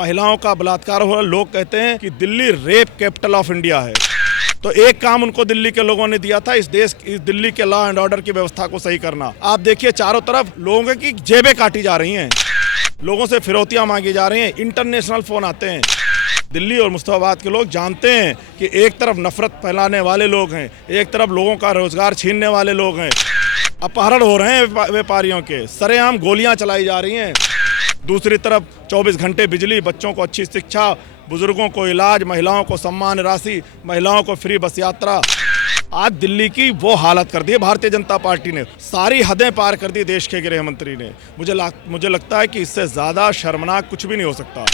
महिलाओं का बलात्कार हो रहा है। लोग कहते हैं कि Delhi rape capital of India है। तो एक काम उनको दिल्ली के लोगों ने दिया था, इस दिल्ली के लॉ एंड ऑर्डर की व्यवस्था को सही करना। आप देखिए चारों तरफ लोगों की जेबें काटी जा रही हैं, लोगों से फिरौतियां मांगी जा रही हैं, इंटरनेशनल फोन आते हैं। दिल्ली और मुस्तफाबाद के लोग जानते हैं कि एक तरफ नफरत फैलाने वाले लोग हैं, एक तरफ लोगों का रोजगार छीनने वाले लोग हैं। अपहरण हो रहे हैं व्यापारियों के, सरेआम गोलियां चलाई जा रही हैं। दूसरी तरफ 24 घंटे बिजली, बच्चों को अच्छी शिक्षा, बुजुर्गों को इलाज, महिलाओं को सम्मान राशि, महिलाओं को फ्री बस यात्रा। आज दिल्ली की वो हालत कर दी है भारतीय जनता पार्टी ने, सारी हदें पार कर दी देश के गृह मंत्री ने। मुझे लगता है कि इससे ज़्यादा शर्मनाक कुछ भी नहीं हो सकता।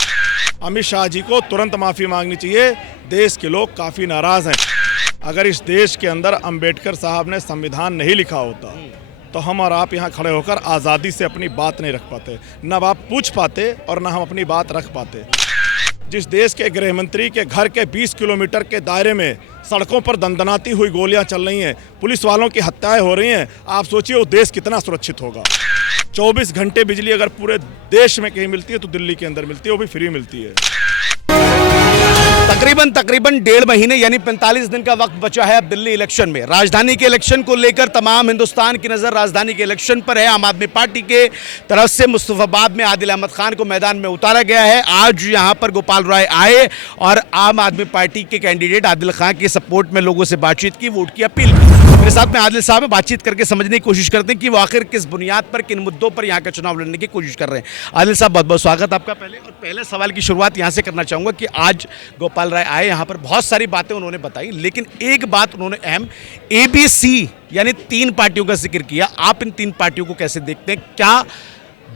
अमित शाह जी को तुरंत माफ़ी मांगनी चाहिए। देश के लोग काफ़ी नाराज़ हैं। अगर इस देश के अंदर अंबेडकर साहब ने संविधान नहीं लिखा होता तो हम और आप यहाँ खड़े होकर आज़ादी से अपनी बात नहीं रख पाते, न आप पूछ पाते और न हम अपनी बात रख पाते। जिस देश के गृह मंत्री के घर के 20 किलोमीटर के दायरे में सड़कों पर दंदनाती हुई गोलियां चल रही हैं, पुलिस वालों की हत्याएं हो रही हैं, आप सोचिए वो देश कितना सुरक्षित होगा। 24 घंटे बिजली अगर पूरे देश में कहीं मिलती है तो दिल्ली के अंदर मिलती है, वो भी फ्री मिलती है। तकरीबन 1.5 महीने यानी 45 दिन का वक्त बचा है अब दिल्ली इलेक्शन में। राजधानी के इलेक्शन को लेकर तमाम हिंदुस्तान की नज़र राजधानी के इलेक्शन पर है। आम आदमी पार्टी के तरफ से मुस्तफाबाद में आदिल अहमद खान को मैदान में उतारा गया है। आज यहां पर गोपाल राय आए और आम आदमी पार्टी के कैंडिडेट आदिल खान के सपोर्ट में लोगों से बातचीत की, वोट की अपील की। मेरे साथ में आदिल साहब बातचीत करके समझने की कोशिश करते हैं कि वो आखिर किस बुनियाद पर, किन मुद्दों पर यहाँ का चुनाव लड़ने की कोशिश कर रहे हैं। आदिल साहब बहुत बहुत स्वागत आपका। पहले सवाल की शुरुआत यहाँ से करना चाहूँगा कि आज गोपाल राय आए, यहाँ पर बहुत सारी बातें उन्होंने बताई, लेकिन एक बात उन्होंने अहम ABC यानी 3 पार्टियों का जिक्र किया। आप इन 3 पार्टियों को कैसे देखते हैं? क्या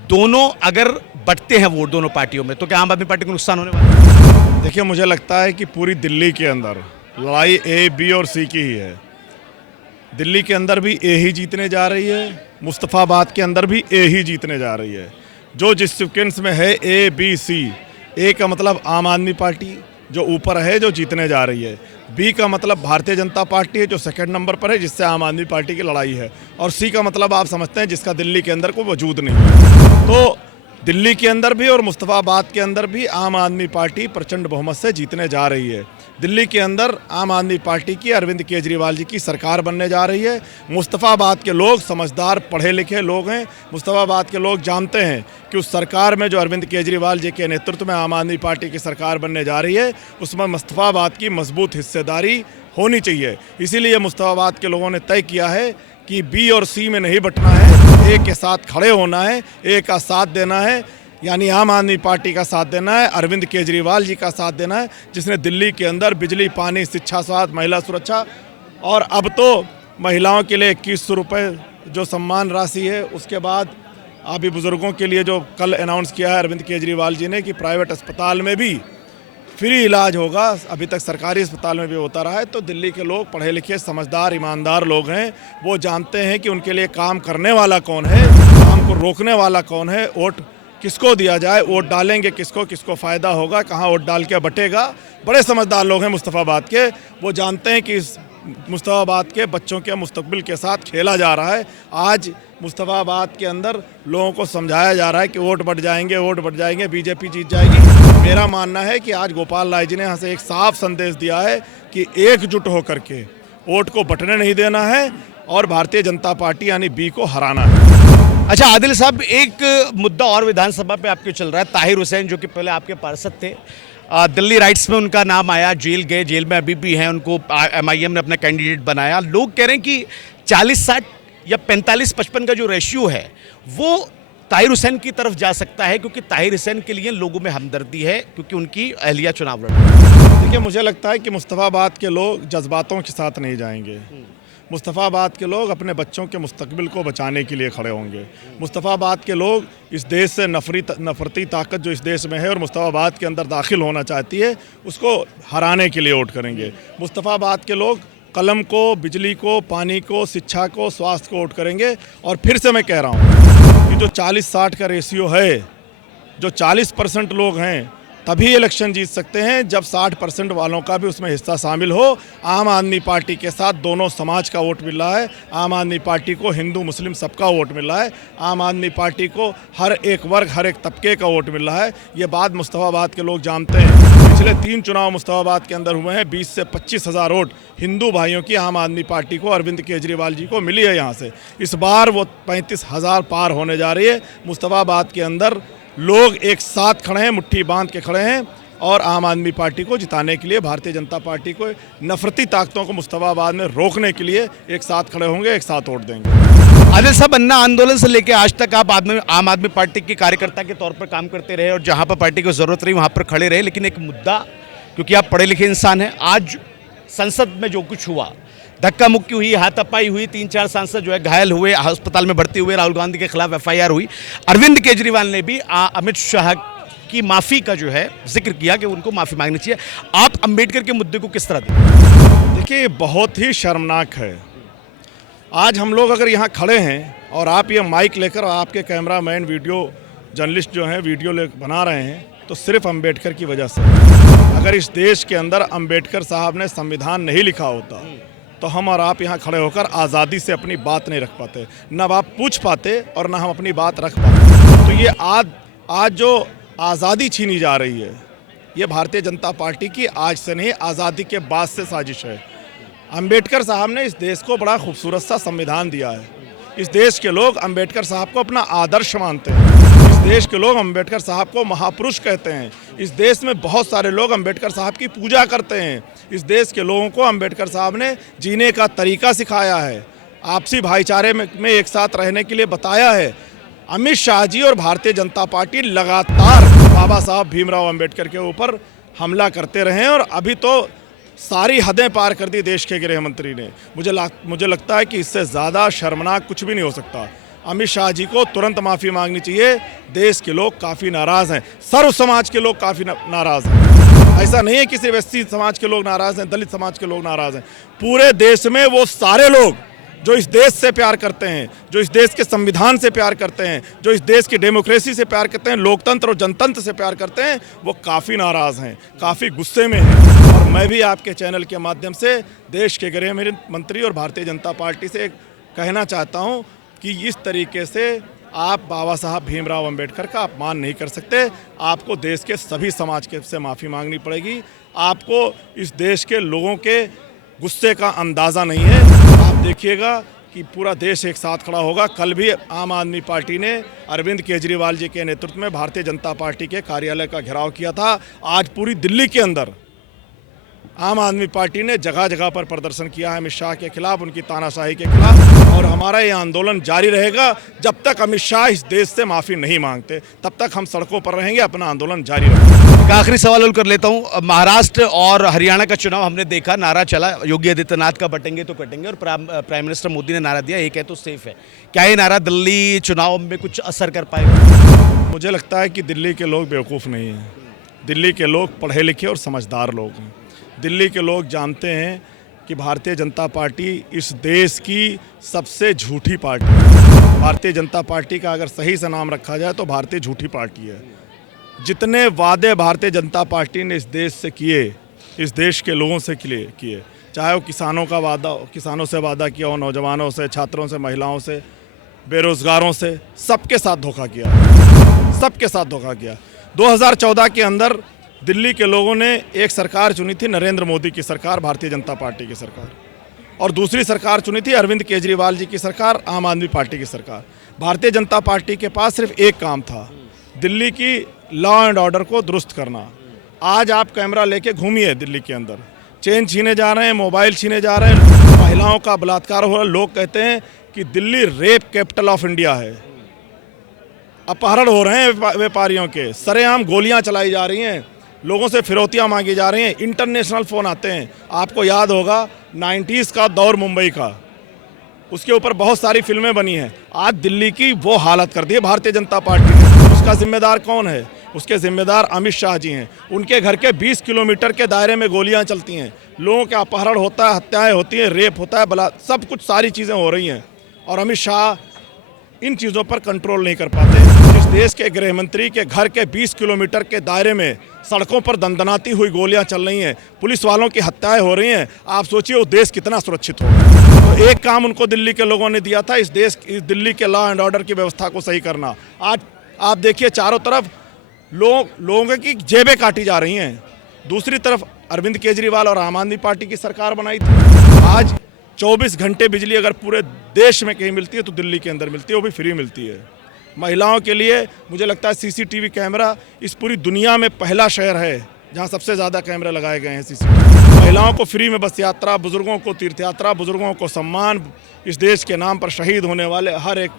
दोनों अगर बटते हैं वोट दोनों पार्टियों में तो क्या आम आदमी पार्टी को नुकसान होने वाला है? देखिए, मुझे लगता है कि पूरी दिल्ली के अंदर लड़ाई A, B और C की ही है। दिल्ली के अंदर भी A ही जीतने जा रही है, मुस्तफाबाद के अंदर भी A ही जीतने जा रही है। जो जिस सीक्वेंस में है A, B, C, A का मतलब आम आदमी पार्टी जो ऊपर है, जो जीतने जा रही है। B का मतलब भारतीय जनता पार्टी है जो सेकंड नंबर पर है, जिससे आम आदमी पार्टी की लड़ाई है। और C का मतलब आप समझते हैं जिसका दिल्ली के अंदर कोई वजूद नहीं है। तो दिल्ली के अंदर भी और मुस्तफाबाद के अंदर भी आम आदमी पार्टी प्रचंड बहुमत से जीतने जा रही है। दिल्ली के अंदर आम आदमी पार्टी की अरविंद केजरीवाल जी की सरकार बनने जा रही है। मुस्तफाबाद के लोग समझदार पढ़े लिखे लोग हैं। मुस्तफाबाद के लोग जानते हैं कि उस सरकार में जो अरविंद केजरीवाल जी के नेतृत्व में आम आदमी पार्टी की सरकार बनने जा रही है, उसमें मुस्तफाबाद की मजबूत हिस्सेदारी होनी चाहिए। इसीलिए मुस्तफाबाद के लोगों ने तय किया है कि B और C में नहीं बटना है, A के साथ खड़े होना है, A का साथ देना है, यानी आम आदमी पार्टी का साथ देना है, अरविंद केजरीवाल जी का साथ देना है, जिसने दिल्ली के अंदर बिजली, पानी, शिक्षा, स्वास्थ्य, महिला सुरक्षा और अब तो महिलाओं के लिए 2100 रुपये जो सम्मान राशि है, उसके बाद अभी बुजुर्गों के लिए जो कल अनाउंस किया है अरविंद केजरीवाल जी ने कि प्राइवेट अस्पताल में भी फ्री इलाज होगा। अभी तक सरकारी अस्पताल में भी होता रहा है। तो दिल्ली के लोग पढ़े लिखे, समझदार, ईमानदार लोग हैं। वो जानते हैं कि उनके लिए काम करने वाला कौन है, काम को रोकने वाला कौन है, वोट किसको दिया जाए, वोट डालेंगे किसको, किसको फ़ायदा होगा, कहाँ वोट डाल के बटेगा। बड़े समझदार लोग हैं मुस्तफाबाद के। वो जानते हैं कि इस मुस्तफाबाद के बच्चों के मुस्तकबिल के साथ खेला जा रहा है। आज मुस्तफाबाद के अंदर लोगों को समझाया जा रहा है कि वोट बढ़ जाएंगे, वोट बढ़ जाएंगे, बीजेपी जीत जाएगी। मेरा मानना है कि आज गोपाल राय जी ने यहाँ से एक साफ संदेश दिया है कि एकजुट होकर के वोट को बटने नहीं देना है और भारतीय जनता पार्टी यानी B को हराना है। अच्छा आदिल साहब, एक मुद्दा और विधानसभा पे आपके चल रहा है। ताहिर हुसैन जो कि पहले आपके पार्षद थे, दिल्ली राइट्स में उनका नाम आया, जेल गए, जेल में अभी भी हैं, उनको MIM ने अपना कैंडिडेट बनाया। लोग कह रहे हैं कि 40-60 या 45-55 का जो रेशियो है वो ताहिर हुसैन की तरफ जा सकता है, क्योंकि ताहिर हुसैन के लिए लोगों में हमदर्दी है क्योंकि उनकी अहलिया चुनाव लड़ रही है। देखिए, मुझे लगता है कि मुस्तफाबाद के लोग जज्बातों के साथ नहीं जाएंगे। मुस्तफाबाद के लोग अपने बच्चों के मुस्तकबिल को बचाने के लिए खड़े होंगे। मुस्तफाबाद के लोग इस देश से नफरती ताकत जो इस देश में है और मुस्तफाबाद के अंदर दाखिल होना चाहती है, उसको हराने के लिए वोट करेंगे। मुस्तफाबाद के लोग कलम को, बिजली को, पानी को, शिक्षा को, स्वास्थ्य को वोट करेंगे। और फिर से मैं कह रहा हूँ कि जो 40-60 का रेशियो है, जो 40% लोग हैं, तभी इलेक्शन जीत सकते हैं जब 60% वालों का भी उसमें हिस्सा शामिल हो। आम आदमी पार्टी के साथ दोनों समाज का वोट मिल रहा है। आम आदमी पार्टी को हिंदू मुस्लिम सबका वोट मिल रहा है। आम आदमी पार्टी को हर एक वर्ग हर एक तबके का वोट मिल रहा है। ये बात मुस्तफाबाद के लोग जानते हैं। पिछले 3 चुनाव मुस्तफाबाद के अंदर हुए हैं। 20 से 25 हज़ार वोट हिंदू भाइयों की आम आदमी पार्टी को, अरविंद केजरीवाल जी को मिली है यहाँ से। इस बार वो 35,000 पार होने जा रही है। मुस्तफाबाद के अंदर लोग एक साथ खड़े हैं, मुट्ठी बांध के खड़े हैं और आम आदमी पार्टी को जिताने के लिए, भारतीय जनता पार्टी को, नफरती ताकतों को मुस्तफाबाद में रोकने के लिए एक साथ खड़े होंगे, एक साथ वोट देंगे। आदिल साहब, अन्ना आंदोलन से लेकर आज तक आप आम आदमी पार्टी के कार्यकर्ता के तौर पर काम करते रहे और जहां पर पार्टी को जरूरत रही वहां पर खड़े रहे, लेकिन एक मुद्दा, क्योंकि आप पढ़े लिखे इंसान हैं, आज संसद में जो कुछ हुआ, धक्का मुक्की हुई, हाथापाई हुई, 3-4 सांसद जो है घायल हुए, अस्पताल में भर्ती हुए, राहुल गांधी के खिलाफ FIR हुई, अरविंद केजरीवाल ने भी अमित शाह की माफ़ी का जो है जिक्र किया कि उनको माफ़ी मांगनी चाहिए। आप अंबेडकर के मुद्दे को किस तरह देखते? देखिए, बहुत ही शर्मनाक है। आज हम लोग अगर यहाँ खड़े हैं और आप ये माइक लेकर, आपके कैमरामैन, वीडियो जर्नलिस्ट जो हैं वीडियो बना रहे हैं, तो सिर्फ अंबेडकर की वजह से। अगर इस देश के अंदर अंबेडकर साहब ने संविधान नहीं लिखा होता तो हम और आप यहाँ खड़े होकर आज़ादी से अपनी बात नहीं रख पाते, न आप पूछ पाते और न हम अपनी बात रख पाते। तो ये आज जो आज़ादी छीनी जा रही है, ये भारतीय जनता पार्टी की आज से नहीं, आज़ादी के बाद से साजिश है। अंबेडकर साहब ने इस देश को बड़ा खूबसूरत सा संविधान दिया है। इस देश के लोग अंबेडकर साहब को अपना आदर्श मानते हैं। इस देश के लोग अंबेडकर साहब को महापुरुष कहते हैं। इस देश में बहुत सारे लोग अंबेडकर साहब की पूजा करते हैं। इस देश के लोगों को अंबेडकर साहब ने जीने का तरीका सिखाया है, आपसी भाईचारे में एक साथ रहने के लिए बताया है। अमित शाह जी और भारतीय जनता पार्टी लगातार बाबा साहब भीमराव अंबेडकर के ऊपर हमला करते रहे हैं और अभी तो सारी हदें पार कर दी देश के गृह मंत्री ने। मुझे लगता है कि इससे ज़्यादा शर्मनाक कुछ भी नहीं हो सकता। अमित शाह जी को तुरंत माफ़ी मांगनी चाहिए। देश के लोग काफ़ी नाराज़ हैं, सर्व समाज के लोग काफ़ी नाराज़ हैं। ऐसा नहीं है कि सिर्फ एससी समाज के लोग नाराज़ हैं, दलित समाज के लोग नाराज़ हैं। पूरे देश में वो सारे लोग जो इस देश से प्यार करते हैं, जो इस देश के संविधान से प्यार करते हैं, जो इस देश की डेमोक्रेसी से प्यार करते हैं, लोकतंत्र और जनतंत्र से प्यार करते हैं, वो काफ़ी नाराज़ हैं, काफ़ी गुस्से में हैं। और मैं भी आपके चैनल के माध्यम से देश के गृह मंत्री और भारतीय जनता पार्टी से कहना चाहता हूँ कि इस तरीके से आप बाबा साहब भीमराव अंबेडकर का अपमान नहीं कर सकते। आपको देश के सभी समाज के से माफ़ी मांगनी पड़ेगी। आपको इस देश के लोगों के गुस्से का अंदाज़ा नहीं है। आप देखिएगा कि पूरा देश एक साथ खड़ा होगा। कल भी आम आदमी पार्टी ने अरविंद केजरीवाल जी के नेतृत्व में भारतीय जनता पार्टी के कार्यालय का घेराव किया था। आज पूरी दिल्ली के अंदर आम आदमी पार्टी ने जगह जगह पर प्रदर्शन किया है अमित शाह के खिलाफ, उनकी तानाशाही के खिलाफ। और हमारा ये आंदोलन जारी रहेगा जब तक अमित शाह इस देश से माफ़ी नहीं मांगते, तब तक हम सड़कों पर रहेंगे, अपना आंदोलन जारी रखेंगे। एक आखिरी सवाल और कर लेता हूँ। महाराष्ट्र और हरियाणा का चुनाव हमने देखा, नारा चला योगी आदित्यनाथ का बटेंगे तो कटेंगे, और प्राइम मिनिस्टर मोदी ने नारा दिया एक है तो सेफ है। क्या ये नारा दिल्ली चुनाव में कुछ असर कर पाएगा? मुझे लगता है कि दिल्ली के लोग बेवकूफ़ नहीं हैं। दिल्ली के लोग पढ़े लिखे और समझदार लोग हैं। दिल्ली के लोग जानते हैं कि भारतीय जनता पार्टी इस देश की सबसे झूठी पार्टी है। भारतीय जनता पार्टी का अगर सही से नाम रखा जाए तो भारतीय झूठी पार्टी है। जितने वादे भारतीय जनता पार्टी ने इस देश से किए, इस देश के लोगों से किए, चाहे वो किसानों से वादा किया हो, नौजवानों से, छात्रों से, महिलाओं से, बेरोजगारों से, सबके साथ धोखा किया, सबके साथ धोखा किया। 2014 के अंदर दिल्ली के लोगों ने एक सरकार चुनी थी, नरेंद्र मोदी की सरकार, भारतीय जनता पार्टी की सरकार, और दूसरी सरकार चुनी थी अरविंद केजरीवाल जी की सरकार, आम आदमी पार्टी की सरकार। भारतीय जनता पार्टी के पास सिर्फ एक काम था, दिल्ली की लॉ एंड ऑर्डर को दुरुस्त करना। आज आप कैमरा लेके घूमिए दिल्ली के अंदर, चेन छीने जा रहे हैं, मोबाइल छीने जा रहे हैं, महिलाओं का बलात्कार हो रहा है। लोग कहते हैं कि Delhi rape capital of India है। अपहरण हो रहे हैं व्यापारियों के, सरेआम गोलियां चलाई जा रही हैं, लोगों से फिरौतियां मांगी जा रही हैं, इंटरनेशनल फ़ोन आते हैं। आपको याद होगा 90s का दौर मुंबई का, उसके ऊपर बहुत सारी फिल्में बनी हैं। आज दिल्ली की वो हालत कर दी है भारतीय जनता पार्टी ने। उसका जिम्मेदार कौन है? उसके जिम्मेदार अमित शाह जी हैं। उनके घर के 20 किलोमीटर के दायरे में गोलियां चलती हैं, लोगों का अपहरण होता है, हत्याएं होती हैं, रेप होता है, सब कुछ सारी चीज़ें हो रही हैं, और अमित शाह इन चीज़ों पर कंट्रोल नहीं कर पाते। जिस देश के गृह मंत्री के घर के 20 किलोमीटर के दायरे में सड़कों पर दंदनाती हुई गोलियां चल रही हैं, पुलिस वालों की हत्याएं हो रही हैं। आप सोचिए वो देश कितना सुरक्षित होगा। तो एक काम उनको दिल्ली के लोगों ने दिया था, इस दिल्ली के लॉ एंड ऑर्डर की व्यवस्था को सही करना। आज आप देखिए चारों तरफ लोगों की जेबें काटी जा रही हैं। दूसरी तरफ अरविंद केजरीवाल और आम आदमी पार्टी की सरकार बनाई थी। आज 24 घंटे बिजली अगर पूरे देश में कहीं मिलती है तो दिल्ली के अंदर मिलती है, वो भी फ्री मिलती है। महिलाओं के लिए मुझे लगता है सीसीटीवी कैमरा इस पूरी दुनिया में पहला शहर है जहां सबसे ज़्यादा कैमरे लगाए गए हैं सीसीटीवी। महिलाओं को फ्री में बस यात्रा, बुजुर्गों को तीर्थ यात्रा, बुजुर्गों को सम्मान, इस देश के नाम पर शहीद होने वाले हर एक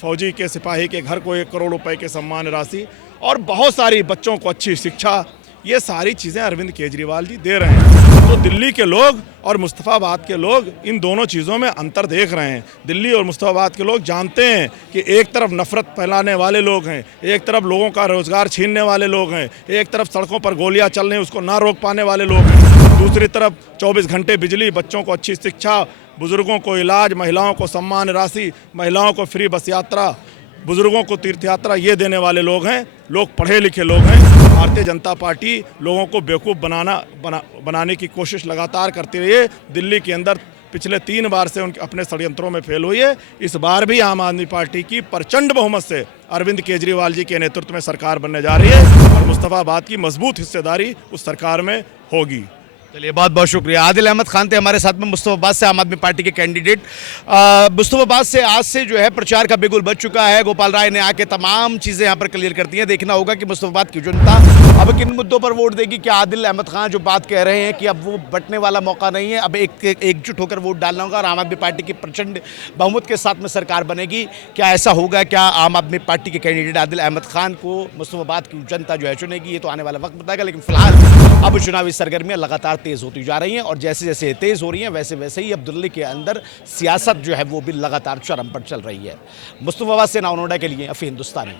फौजी के, सिपाही के घर को 1 करोड़ रुपए के सम्मान राशि और बहुत सारी बच्चों को अच्छी शिक्षा, ये सारी चीज़ें अरविंद केजरीवाल जी दे रहे हैं। तो दिल्ली के लोग और मुस्तफ़ाबाद के लोग इन दोनों चीज़ों में अंतर देख रहे हैं। दिल्ली और मुस्तफ़ाबाद के लोग जानते हैं कि एक तरफ नफरत फैलाने वाले लोग हैं, एक तरफ लोगों का रोज़गार छीनने वाले लोग हैं, एक तरफ सड़कों पर गोलियां चल रही हैं उसको ना रोक पाने वाले लोग हैं, दूसरी तरफ 24 घंटे बिजली, बच्चों को अच्छी शिक्षा, बुज़ुर्गों को इलाज, महिलाओं को सम्मान राशि, महिलाओं को फ्री बस यात्रा, बुजुर्गों को तीर्थ यात्रा, ये देने वाले लोग हैं। लोग पढ़े लिखे लोग हैं। भारतीय जनता पार्टी लोगों को बेवकूफ़ बनाने की कोशिश लगातार करती रही है। दिल्ली के अंदर पिछले 3 बार से उनके अपने षड्यंत्रों में फेल हुई है। इस बार भी आम आदमी पार्टी की प्रचंड बहुमत से अरविंद केजरीवाल जी के नेतृत्व में सरकार बनने जा रही है और मुस्तफ़ाबाद की मजबूत हिस्सेदारी उस सरकार में होगी। चलिए, बहुत बहुत शुक्रिया। आदिल अहमद खान थे हमारे साथ में, मुस्तफ़ाबाद से आम आदमी पार्टी के कैंडिडेट। मुस्तफ़ाबाद से आज से जो है प्रचार का बिगुल बज चुका है। गोपाल राय ने आके तमाम चीज़ें यहाँ पर क्लियर करती हैं। देखना होगा कि मुस्तफ़ाबाद की जनता अब किन मुद्दों पर वोट देगी। क्या आदिल अहमद खान जो बात कह रहे हैं कि अब वो बंटने वाला मौका नहीं है, अब एकजुट होकर वोट डालना होगा और आम आदमी पार्टी की प्रचंड बहुमत के साथ में सरकार बनेगी, क्या ऐसा होगा? क्या आम आदमी पार्टी के कैंडिडेट आदिल अहमद खान को मुस्तफ़ाबाद की जनता जो है चुनेगी? ये तो आने वाला वक्त बताएगा। लेकिन फिलहाल अब चुनावी सरगर्मियाँ लगातार तेज़ होती जा रही हैं और जैसे जैसे तेज़ हो रही हैं वैसे वैसे ही अब दिल्ली के अंदर सियासत जो है वो भी लगातार चरम पर चल रही है। मुस्तफ़ाबाद से नाउ नोएडा के लिए अफी हिंदुस्तानी।